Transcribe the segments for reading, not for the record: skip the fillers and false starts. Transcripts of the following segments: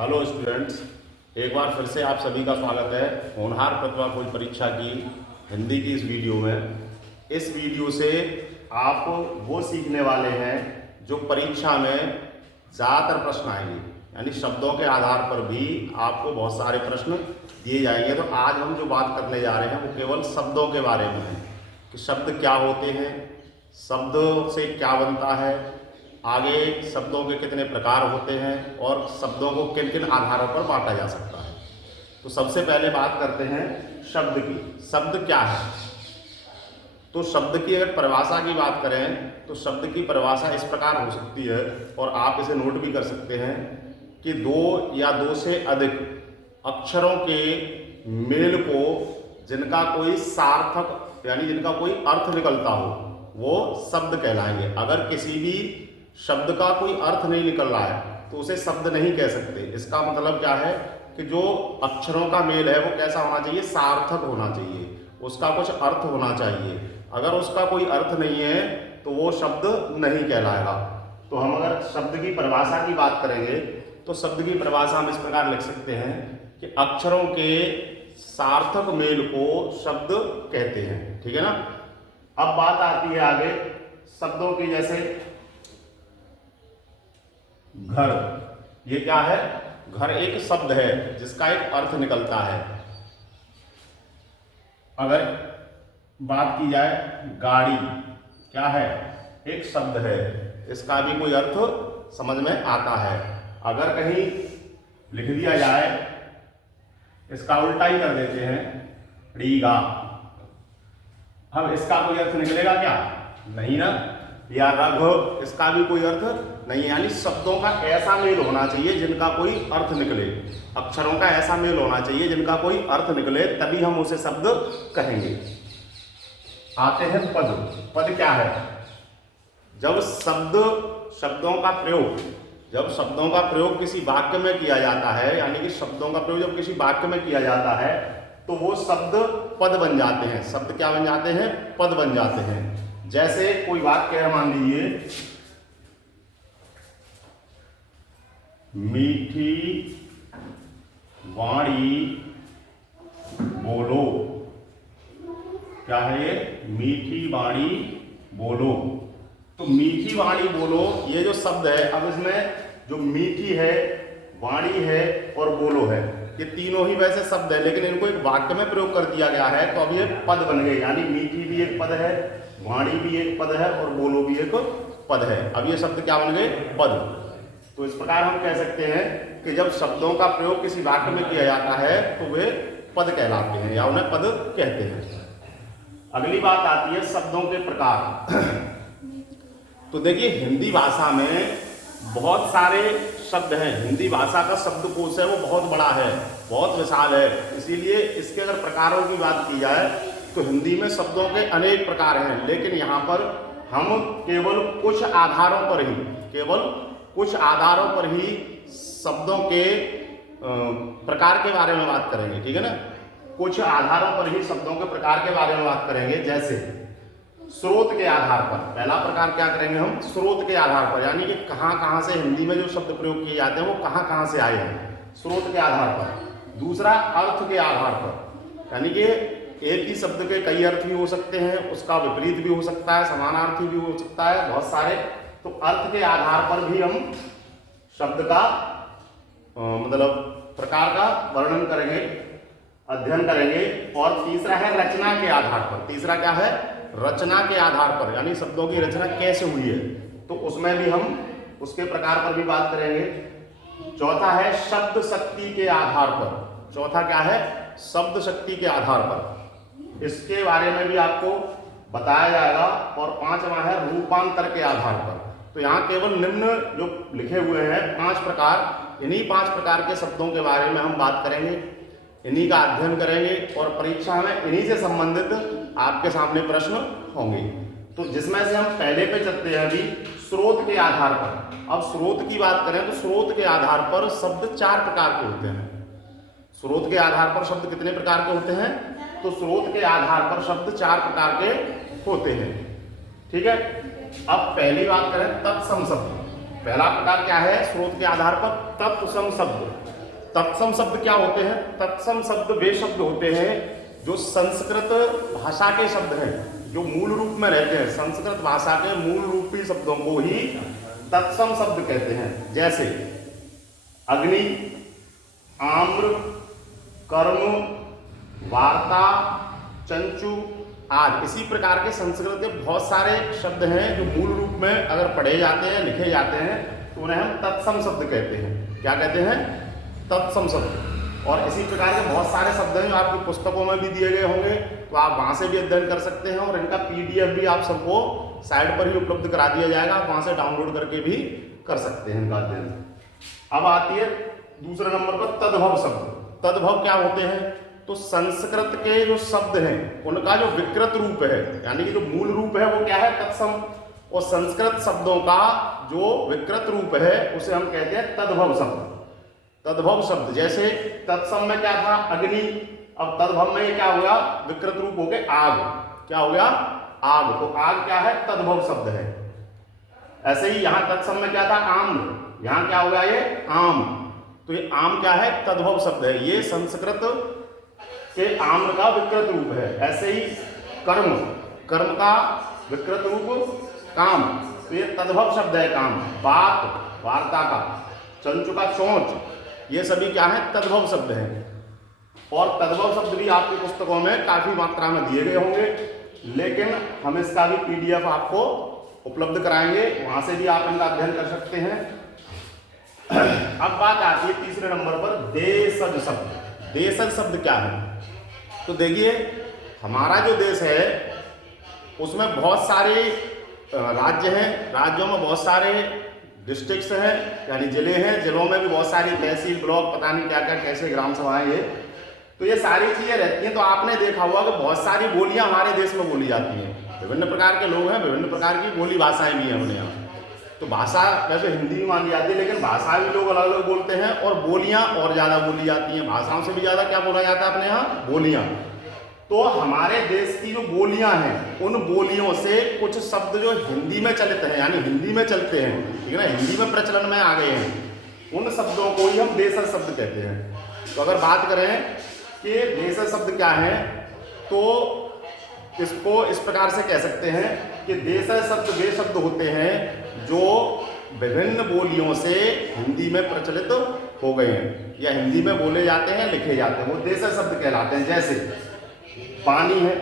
Hello students, एक बार फिर से आप सभी का स्वागत है होनहार प्रतिभा खोज परीक्षा की हिंदी की इस वीडियो में। इस वीडियो से आप वो सीखने वाले हैं जो परीक्षा में ज़्यादातर प्रश्न आएंगे, यानी शब्दों के आधार पर भी आपको बहुत सारे प्रश्न दिए जाएंगे। तो आज हम जो बात करने जा रहे हैं वो केवल शब्दों के बारे में है कि शब्द क्या होते हैं, शब्दों से क्या बनता है, आगे शब्दों के कितने प्रकार होते हैं और शब्दों को किन किन आधारों पर बांटा जा सकता है। तो सबसे पहले बात करते हैं शब्द की। शब्द क्या है? तो शब्द की अगर परिभाषा की बात करें तो शब्द की परिभाषा इस प्रकार हो सकती है, और आप इसे नोट भी कर सकते हैं कि दो या दो से अधिक अक्षरों के मेल को जिनका कोई सार्थक यानी जिनका कोई अर्थ निकलता हो वो शब्द कहलाएंगे। अगर किसी भी शब्द का कोई अर्थ नहीं निकल रहा है तो उसे शब्द नहीं कह सकते। इसका मतलब क्या है कि जो अक्षरों का मेल है वो कैसा होना चाहिए? सार्थक होना चाहिए, उसका कुछ अर्थ होना चाहिए। अगर उसका कोई अर्थ नहीं है तो वो शब्द नहीं कहलाएगा। तो हम अगर शब्द की परिभाषा की बात करेंगे तो शब्द की परिभाषा हम इस प्रकार लिख सकते हैं कि अक्षरों के सार्थक मेल को शब्द कहते हैं। ठीक है ना। अब बात आती है आगे शब्दों की, जैसे घर। ये क्या है? घर एक शब्द है जिसका एक अर्थ निकलता है। अगर बात की जाए गाड़ी, क्या है? एक शब्द है, इसका भी कोई अर्थ समझ में आता है। अगर कहीं लिख दिया जाए, इसका उल्टा ही कर देते हैं रीगा, अब इसका कोई अर्थ निकलेगा क्या? नहीं ना। या रघु, इसका भी कोई अर्थ नहीं। यानी शब्दों का ऐसा मेल होना चाहिए जिनका कोई अर्थ निकले, अक्षरों का ऐसा मेल होना चाहिए जिनका कोई अर्थ निकले, तभी हम उसे शब्द कहेंगे। आते हैं पद। पद क्या है? जब शब्दों का प्रयोग किसी वाक्य में किया जाता है, यानी कि शब्दों का प्रयोग जब किसी वाक्य में किया जाता है तो वो शब्द पद बन जाते हैं। शब्द क्या बन जाते हैं? पद बन जाते हैं। जैसे कोई वाक्य है, मान लीजिए मीठी वाणी बोलो। क्या है ये? मीठी वाणी बोलो। तो मीठी वाणी बोलो ये जो शब्द है, अब इसमें जो मीठी है, वाणी है और बोलो है, ये तीनों ही वैसे शब्द है, लेकिन इनको एक वाक्य में प्रयोग कर दिया गया है तो अब ये पद बन गए। यानी मीठी भी एक पद है, वाणी भी एक पद है और बोलो भी एक पद है। अब ये शब्द क्या बन गए? पद। तो इस प्रकार हम कह सकते हैं कि जब शब्दों का प्रयोग किसी वाक्य में किया जाता है तो वे पद कहलाते हैं या उन्हें पद कहते हैं। अगली बात आती है शब्दों के प्रकार। तो देखिए, हिंदी भाषा में बहुत सारे शब्द हैं। हिंदी भाषा का शब्दकोश है वो बहुत बड़ा है, बहुत विशाल है। इसीलिए इसके अगर प्रकारों की बात की जाए तो हिंदी में शब्दों के अनेक प्रकार हैं, लेकिन यहाँ पर हम केवल कुछ आधारों पर ही शब्दों के प्रकार के बारे में बात करेंगे। ठीक है ना। कुछ आधारों पर ही शब्दों के प्रकार के बारे में बात करेंगे। जैसे स्रोत के आधार पर, पहला प्रकार क्या करेंगे हम? स्रोत के आधार पर, यानी कि कहाँ से हिंदी में जो शब्द प्रयोग किए जाते हैं वो कहाँ से आए हैं, स्रोत के आधार पर। दूसरा अर्थ के आधार पर, यानी कि एक ही शब्द के कई अर्थ भी हो सकते हैं, उसका विपरीत भी हो सकता है, समानार्थी भी हो सकता है, बहुत सारे। तो अर्थ के आधार पर भी हम शब्द का मतलब प्रकार का वर्णन करेंगे, अध्ययन करेंगे। और तीसरा है रचना के आधार पर। तीसरा क्या है? रचना के आधार पर, यानी शब्दों की रचना कैसे हुई है, तो उसमें भी हम उसके प्रकार पर भी बात करेंगे। चौथा है शब्द शक्ति के आधार पर। चौथा क्या है? शब्द शक्ति के आधार पर, इसके बारे में भी आपको बताया जाएगा। और पांचवा है रूपांतर के आधार पर। तो यहाँ केवल निम्न जो लिखे हुए हैं 5 प्रकार, इन्हीं 5 प्रकार के शब्दों के बारे में हम बात करेंगे, इन्हीं का अध्ययन करेंगे और परीक्षा में इन्हीं से संबंधित आपके सामने प्रश्न होंगे। तो जिसमें से हम पहले पे चलते हैं अभी स्रोत के आधार पर। अब स्रोत की बात करें तो स्रोत के आधार पर शब्द 4 प्रकार के होते हैं। स्रोत के आधार पर शब्द कितने प्रकार के होते हैं? तो स्रोत के आधार पर शब्द 4 प्रकार के होते हैं। ठीक है। अब पहली बात करें तत्सम शब्द। पहला प्रकार क्या है स्रोत के आधार पर तत्सम शब्द। तत्सम शब्द क्या होते हैं? तत्सम शब्द वे शब्द होते हैं जो संस्कृत भाषा के शब्द हैं, जो मूल रूप में रहते हैं, संस्कृत भाषा के मूल रूपी शब्दों को ही तत्सम शब्द कहते हैं। जैसे अग्नि, आम्र, कर्म, वार्ता, चंचु आदि। इसी प्रकार के संस्कृत के बहुत सारे शब्द हैं जो मूल रूप में अगर पढ़े जाते हैं, लिखे जाते हैं तो उन्हें हम तत्सम शब्द कहते हैं। क्या कहते हैं? तत्सम शब्द। और इसी प्रकार के बहुत सारे शब्द हैं जो आपकी पुस्तकों में भी दिए गए होंगे, तो आप वहां से भी अध्ययन कर सकते हैं और इनका PDF भी आप सबको साइट पर ही उपलब्ध करा दिया जाएगा, आप वहां से डाउनलोड करके भी कर सकते हैं इनका अध्ययन। अब आती है दूसरे नंबर पर तद्भव शब्द। तद्भव क्या होते हैं? तो संस्कृत के जो शब्द हैं उनका जो विकृत रूप है, यानी कि जो मूल रूप है वो क्या है? तत्सम। और संस्कृत शब्दों का जो विकृत रूप है उसे हम कहते हैं तद्भव शब्द। तद्भव शब्द जैसे तत्सम में क्या था? अग्नि। अब तद्भव में क्या हो गया? विकृत रूप हो गए आग। क्या हो गया? आग। तो आग क्या है? तद्भव शब्द है। ऐसे ही यहां तत्सम में क्या था? आम्र। यहां क्या हो गया? ये आम। तो ये आम क्या है? तद्भव शब्द है। ये संस्कृत के आम्र का विकृत रूप है। ऐसे ही कर्म, कर्म का विकृत रूप काम, तो ये तद्भव शब्द है काम। बात, वार्ता का। चंचु का चोंच, ये सभी क्या है? तद्भव शब्द हैं। और तद्भव शब्द भी आपकी पुस्तकों में काफी मात्रा में दिए गए होंगे, लेकिन हम इसका भी PDF आपको उपलब्ध कराएंगे, वहां से भी आप इनका अध्ययन कर सकते हैं। अब बात आती है तीसरे नंबर पर देशज शब्द। देशज शब्द क्या है? तो देखिए हमारा जो देश है उसमें बहुत सारे राज्य हैं, राज्यों में बहुत सारे डिस्ट्रिक्ट्स हैं, यानी जिले हैं, जिलों में भी बहुत सारी तहसील, ब्लॉक, पता नहीं क्या क्या कैसे ग्राम सभाएं ये, तो ये सारी चीजें रहती हैं। तो आपने देखा होगा कि बहुत सारी बोलियां हमारे देश में बोली जाती हैं। विभिन्न प्रकार के लोग हैं, विभिन्न प्रकार की बोली भाषाएं भी हैं अपने यहाँ। तो भाषा वैसे हिंदी भी मानी जाती है, लेकिन भाषा भी लोग अलग अलग बोलते हैं और बोलियां और ज़्यादा बोली जाती हैं। भाषाओं से भी ज़्यादा क्या बोला जाता है अपने यहाँ? बोलियां। तो हमारे देश की जो बोलियां हैं उन बोलियों से कुछ शब्द जो हिंदी में चलते हैं, यानी हिंदी में चलते हैं, ठीक है ना, हिंदी में प्रचलन में आ गए हैं, उन शब्दों को ही हम देशज शब्द कहते हैं। तो अगर बात करें कि देशज शब्द क्या है, तो इसको इस प्रकार से कह सकते हैं कि देशज शब्द वे शब्द होते हैं जो विभिन्न बोलियों से हिंदी में प्रचलित हो गए हैं या हिंदी में बोले जाते हैं, लिखे जाते हैं, वो देशज शब्द कहलाते हैं। जैसे पानी है,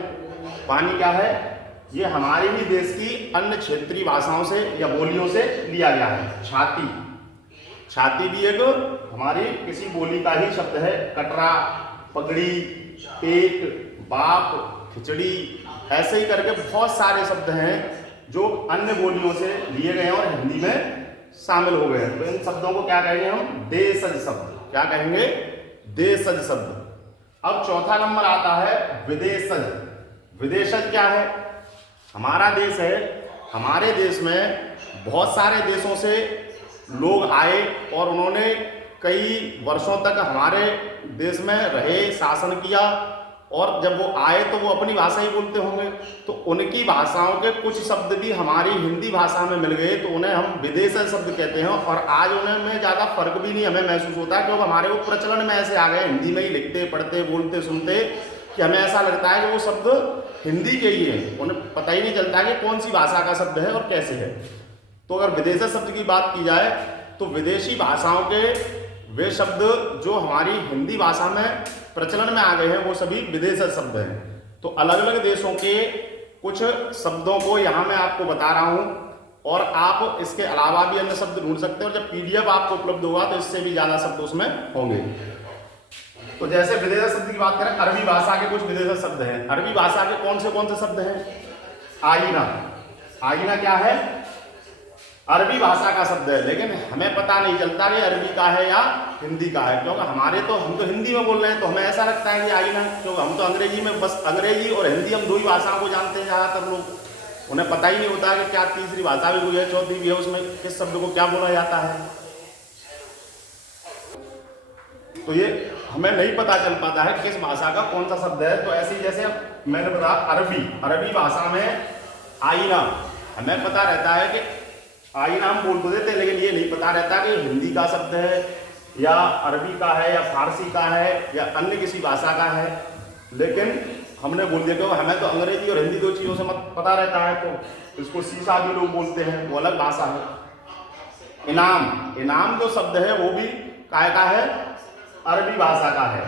पानी क्या है? ये हमारे ही देश की अन्य क्षेत्रीय भाषाओं से या बोलियों से लिया गया है। छाती, छाती भी एक हमारी किसी बोली का ही शब्द है। कटरा, पगड़ी, पेट, बाप, खिचड़ी, ऐसे ही करके बहुत सारे शब्द हैं जो अन्य बोलियों से लिए गए हैं और हिंदी में शामिल हो गए हैं। तो इन शब्दों को क्या कहेंगे हम? देशज शब्द। क्या कहेंगे? देशज शब्द। अब चौथा नंबर आता है विदेशज। विदेशज क्या है? हमारा देश है, हमारे देश में बहुत सारे देशों से लोग आए और उन्होंने कई वर्षों तक हमारे देश में रहे, शासन किया, और जब वो आए तो वो अपनी भाषा ही बोलते होंगे, तो उनकी भाषाओं के कुछ शब्द भी हमारी हिंदी भाषा में मिल गए, तो उन्हें हम विदेशज शब्द कहते हैं। और आज उन्हें में ज़्यादा फर्क भी नहीं हमें महसूस होता, क्योंकि हमारे वो प्रचलन में ऐसे आ गए, हिंदी में ही लिखते, पढ़ते, बोलते, सुनते, कि हमें ऐसा लगता है कि वो शब्द हिंदी के ही हैं, उन्हें पता ही नहीं चलता कि कौन सी भाषा का शब्द है और कैसे है। तो अगर विदेशज शब्द की बात की जाए तो विदेशी भाषाओं के वे शब्द जो हमारी हिंदी भाषा में प्रचलन में आ गए हैं वो सभी विदेशज शब्द हैं। तो अलग अलग देशों के कुछ शब्दों को यहाँ मैं आपको बता रहा हूँ, और आप इसके अलावा भी अन्य शब्द ढूंढ सकते हैं, और जब PDF आपको उपलब्ध होगा तो इससे भी ज़्यादा शब्द उसमें होंगे। तो जैसे विदेशज शब्द की बात करें, अरबी भाषा के कुछ विदेशज शब्द हैं। अरबी भाषा के कौन से शब्द हैं? आईना। आईना क्या है? अरबी भाषा का शब्द है, लेकिन हमें पता नहीं चलता कि अरबी का है या हिंदी का है, क्योंकि हम तो हिंदी में बोल रहे हैं, तो हमें ऐसा लगता है कि आईना, क्योंकि हम तो अंग्रेजी में, बस अंग्रेजी और हिंदी हम दो ही भाषाओं को जानते हैं ज़्यादातर लोग, उन्हें पता ही नहीं होता कि क्या तीसरी भाषा भी कोई है, चौथी भी है, उसमें किस शब्द को क्या बोला जाता है। तो ये हमें नहीं पता चल पाता है किस भाषा का कौन सा शब्द है। तो ऐसे ही जैसे मैंने बताया अरबी भाषा में आईना, हमें पता रहता है कि आई नाम बोल तो देते, लेकिन ये नहीं पता रहता कि हिंदी का शब्द है या अरबी का है या फारसी का है या अन्य किसी भाषा का है। लेकिन हमने बोल दिया कि हमें तो अंग्रेजी और हिंदी दो चीज़ों से मत पता रहता है, तो इसको सीसा भी लोग बोलते हैं, वो अलग भाषा है। इनाम, इनाम जो शब्द है वो भी काय का है, अरबी भाषा का है।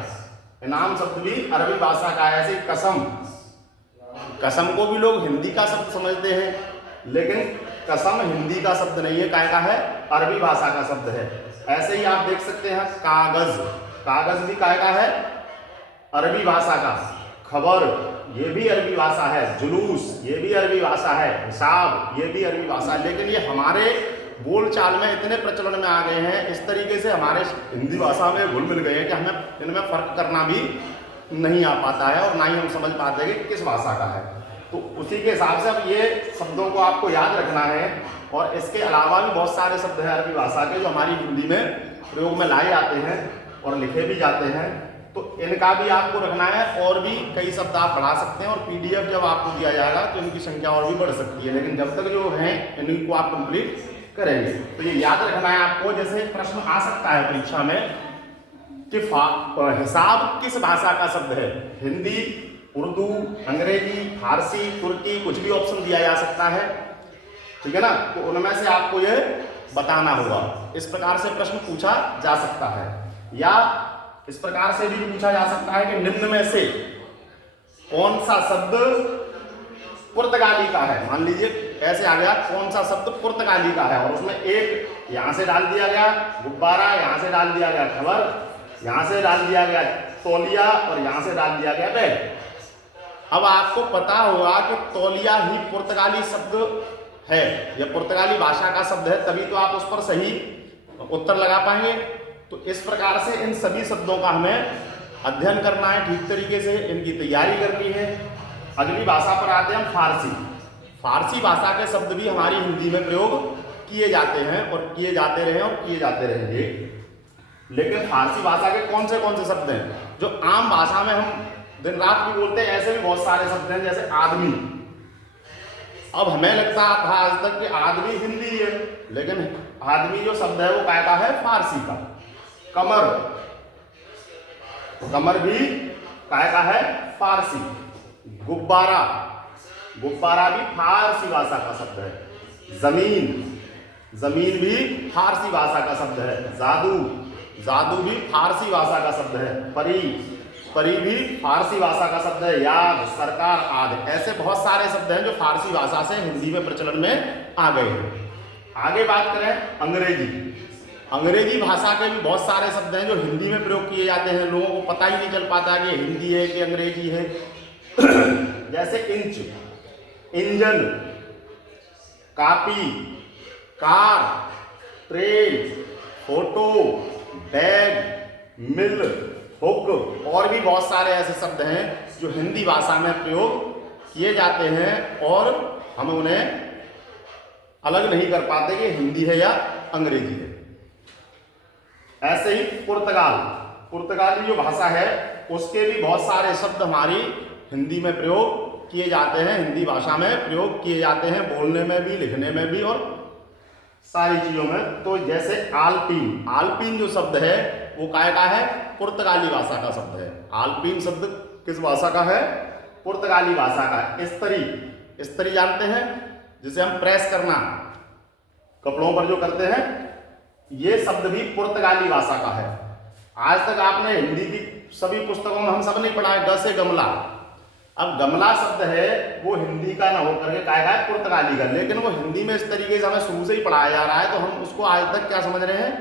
इनाम शब्द भी अरबी भाषा का है। ऐसे कसम, कसम को भी लोग हिंदी का शब्द समझते हैं, लेकिन कसम हिंदी का शब्द नहीं है, काय का है, अरबी भाषा का शब्द है। ऐसे ही आप देख सकते हैं कागज, कागज भी काय का है, अरबी भाषा का। खबर, ये भी अरबी भाषा है। जुलूस, ये भी अरबी भाषा है। हिसाब, ये भी अरबी भाषा है। लेकिन ये हमारे बोलचाल में इतने प्रचलन में आ गए हैं, इस तरीके से हमारे हिंदी भाषा में घुल मिल गए हैं कि हमें इनमें फर्क करना भी नहीं आ पाता है और ना ही हम समझ पाते हैं कि किस भाषा का है। तो उसी के हिसाब से अब ये शब्दों को आपको याद रखना है। और इसके अलावा भी बहुत सारे शब्द हैं अरबी भाषा के जो हमारी हिंदी में प्रयोग में लाए जाते हैं और लिखे भी जाते हैं, तो इनका भी आपको रखना है। और भी कई शब्द आप बढ़ा सकते हैं और PDF जब आपको दिया जाएगा तो इनकी संख्या और भी बढ़ सकती है, लेकिन जब तक जो हैं इनको आप कंप्लीट करेंगे। तो ये याद रखना है आपको। जैसे प्रश्न आ सकता है परीक्षा में कि हिसाब किस भाषा का शब्द है, हिंदी, उर्दू, अंग्रेजी, फारसी, तुर्की, कुछ भी ऑप्शन दिया जा सकता है, ठीक है ना। तो उनमें से आपको यह बताना होगा। इस प्रकार से प्रश्न पूछा जा सकता है, या इस प्रकार से भी पूछा जा सकता है कि निम्न में से कौन सा शब्द पुर्तगाली का है। मान लीजिए ऐसे आ गया, कौन सा शब्द पुर्तगाली का है, और उसमें एक यहां से डाल दिया गया गुब्बारा, यहां से डाल दिया गया खबर, यहां से डाल दिया गया तौलिया और यहां से डाल दिया गया बैग। अब आपको पता होगा कि तौलिया ही पुर्तगाली शब्द है या पुर्तगाली भाषा का शब्द है, तभी तो आप उस पर सही उत्तर लगा पाएंगे। तो इस प्रकार से इन सभी शब्दों का हमें अध्ययन करना है, ठीक तरीके से इनकी तैयारी करनी है। अगली भाषा पर आते हैं हम, फारसी। फारसी भाषा के शब्द भी हमारी हिंदी में प्रयोग किए जाते हैं और किए जाते रहे और किए जाते रहेंगे। लेकिन फारसी भाषा के कौन से शब्द हैं जो आम भाषा में हम दिन रात भी बोलते हैं, ऐसे भी बहुत सारे शब्द हैं, जैसे आदमी। अब हमें लगता था आज तक कि आदमी हिंदी है, लेकिन आदमी जो शब्द है वो काय का है, फारसी का। कमर, कमर भी काय का है, फारसी। गुब्बारा, गुब्बारा भी फारसी भाषा का शब्द है। जमीन, जमीन भी फारसी भाषा का शब्द है। जादू, जादू भी फारसी भाषा का शब्द है। परी, परी भी फारसी भाषा का शब्द है। याद, सरकार, आदि, ऐसे बहुत सारे शब्द हैं जो फारसी भाषा से हिंदी में प्रचलन में आ गए हैं। आगे बात करें अंग्रेजी। अंग्रेजी भाषा के भी बहुत सारे शब्द हैं जो हिंदी में प्रयोग किए जाते हैं, लोगों को पता ही नहीं चल पाता कि हिंदी है कि अंग्रेजी है। जैसे inch, engine, copy, car, train, photo, bag, mill, hook, और भी बहुत सारे ऐसे शब्द हैं जो हिंदी भाषा में प्रयोग किए जाते हैं और हम उन्हें अलग नहीं कर पाते कि हिंदी है या अंग्रेजी है। ऐसे ही पुर्तगाल, पुर्तगाली जो भाषा है उसके भी बहुत सारे शब्द हमारी हिंदी में प्रयोग किए जाते हैं, हिंदी भाषा में प्रयोग किए जाते हैं, बोलने में भी, लिखने में भी और सारी चीजों में। तो जैसे आल्पीन, आल्पीन जो शब्द है वो काय का है, पुर्तगाली भाषा का शब्द है। आल्पीन शब्द किस भाषा का है, पुर्तगाली भाषा का। इस्त्री, इस्त्री जानते हैं, जिसे हम प्रेस करना कपड़ों पर जो करते हैं, ये शब्द भी पुर्तगाली भाषा का है। आज तक आपने हिंदी की सभी पुस्तकों में हम सब नहीं पढ़ा है ग से गमला। अब गमला शब्द है वो हिंदी का ना होकर के काय का है, पुर्तगाली का, लेकिन वो हिंदी में इस तरीके से हमें शुरू से ही पढ़ाया जा रहा है, तो हम उसको आज तक क्या समझ रहे हैं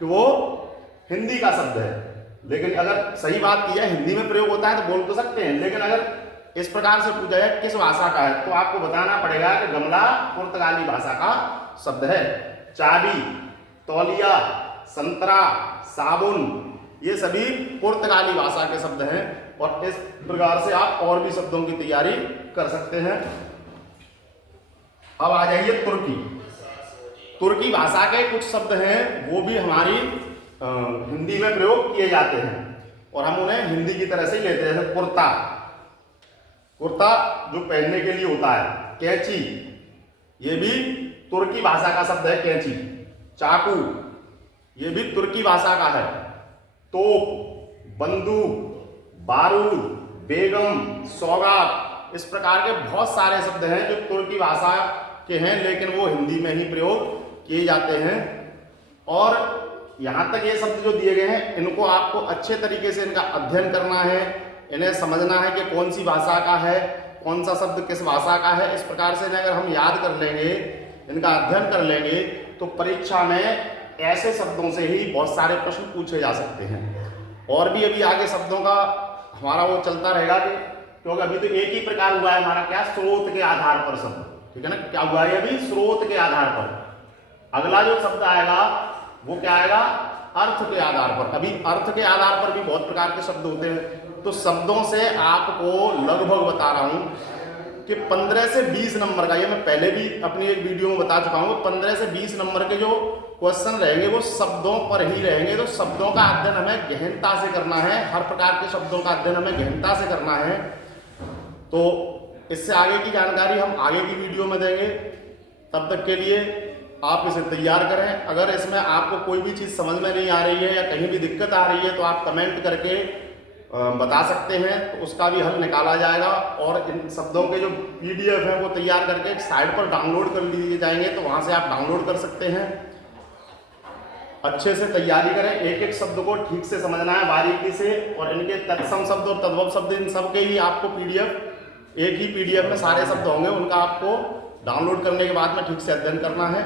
कि वो हिंदी का शब्द है। लेकिन अगर सही बात की है, हिंदी में प्रयोग होता है तो बोल तो सकते हैं, लेकिन अगर इस प्रकार से पूछा जाए किस भाषा का है तो आपको बताना पड़ेगा कि गमला पुर्तगाली भाषा का शब्द है। चाबी, तौलिया, संतरा, साबुन, ये सभी पुर्तगाली भाषा के शब्द हैं और इस प्रकार से आप और भी शब्दों की तैयारी कर सकते हैं। अब आ जाइए तुर्की। तुर्की भाषा के कुछ शब्द हैं वो भी हमारी हिंदी में प्रयोग किए जाते हैं और हम उन्हें हिंदी की तरह से ही लेते हैं। जैसे कुर्ता, कुर्ता जो पहनने के लिए होता है। कैंची, ये भी तुर्की भाषा का शब्द है कैंची। चाकू, ये भी तुर्की भाषा का है। तोप, बंदूक, बारूद, बेगम, सौगात, इस प्रकार के बहुत सारे शब्द हैं जो तुर्की भाषा के हैं, लेकिन वो हिंदी में ही प्रयोग किए जाते हैं। और यहाँ तक ये शब्द जो दिए गए हैं, इनको आपको अच्छे तरीके से इनका अध्ययन करना है, इन्हें समझना है कि कौन सी भाषा का है, कौन सा शब्द किस भाषा का है। इस प्रकार से अगर हम याद कर लेंगे, इनका अध्ययन कर लेंगे, तो परीक्षा में ऐसे शब्दों से ही बहुत सारे प्रश्न पूछे जा सकते हैं। और भी अभी आगे शब्दों का हमारा वो चलता रहेगा कि, क्योंकि अभी तो एक ही प्रकार हुआ है हमारा, क्या, स्रोत के आधार पर शब्द, ठीक है ना। क्या हुआ है अभी, स्रोत के आधार पर। अगला जो शब्द आएगा वो क्या आएगा, अर्थ के आधार पर। अभी अर्थ के आधार पर भी बहुत प्रकार के शब्द होते हैं। तो शब्दों से आपको लगभग बता रहा हूं कि 15 से 20 नंबर का, ये मैं पहले भी अपनी एक वीडियो में बता चुका हूं, 15 से 20 नंबर के जो क्वेश्चन रहेंगे वो शब्दों पर ही रहेंगे। तो शब्दों का अध्ययन हमें गहनता से करना है, हर प्रकार के शब्दों का अध्ययन हमें गहनता से करना है। तो इससे आगे की जानकारी हम आगे की वीडियो में देंगे। तब तक के लिए आप इसे तैयार करें। अगर इसमें आपको कोई भी चीज़ समझ में नहीं आ रही है या कहीं भी दिक्कत आ रही है तो आप कमेंट करके बता सकते हैं, तो उसका भी हल निकाला जाएगा। और इन शब्दों के जो PDF है वो तैयार करके एक साइट पर डाउनलोड कर लिए जाएंगे, तो वहाँ से आप डाउनलोड कर सकते हैं। अच्छे से तैयारी करें, एक एक शब्द को ठीक से समझना है बारीकी से, और इनके तत्सम शब्द और तद्भव शब्द, इन सब के ही आपको PDF, एक ही PDF में सारे शब्द होंगे, उनका आपको डाउनलोड करने के बाद में ठीक से अध्ययन करना है।